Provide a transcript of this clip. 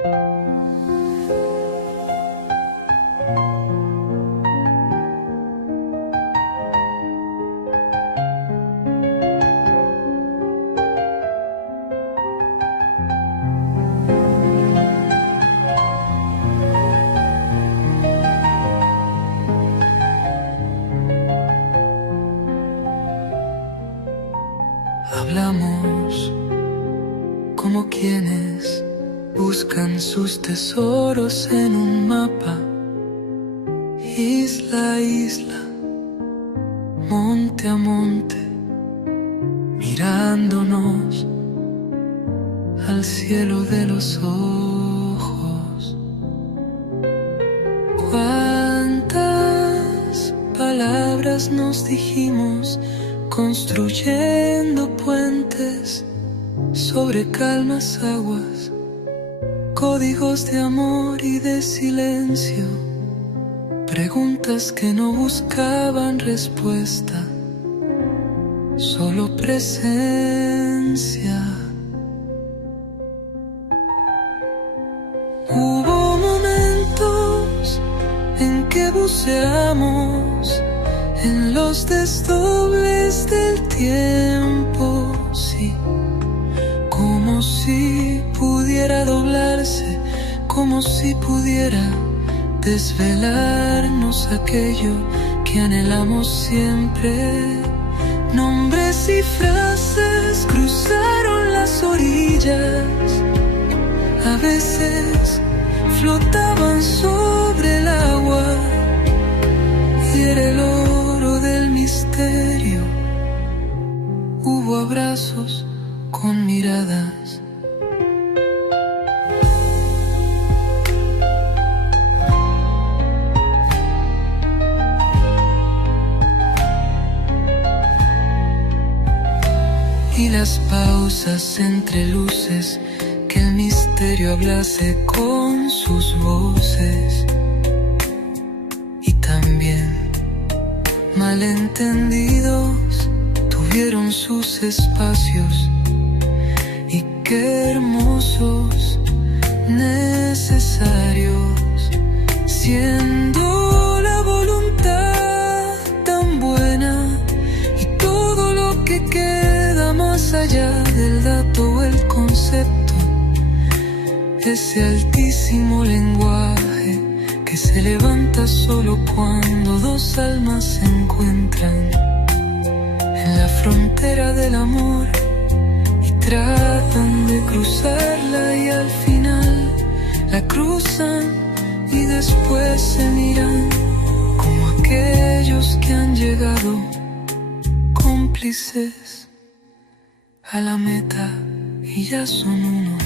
Hablamos como quienes buscan sus tesoros en un mapa, isla a isla, monte a monte, mirándonos al cielo de los ojos. Cuántas palabras nos dijimos, construyendo puentes sobre calmas aguas, códigos de amor y de silencio, preguntas que no buscaban respuesta, solo presencia. Hubo momentos en que buceamos en los desdobles del tiempo, sí, como si pudiera doblarse, como si pudiera desvelarnos aquello que anhelamos siempre. Nombres y frases cruzaron las orillas, a veces flotaban sobre el agua, y era el oro del misterio. Hubo abrazos con miradas. Y las pausas entre luces, que el misterio hablase con sus voces. Y también malentendidos tuvieron sus espacios, y qué hermosos, necesarios, siendo la voluntad tan buena y todo lo que queda más allá del dato o el concepto, ese altísimo lenguaje que se levanta solo cuando dos almas se encuentran en la frontera del amor y tratan de cruzarla, y al final la cruzan y después se miran como aquellos que han llegado cómplices a la meta y ya son uno.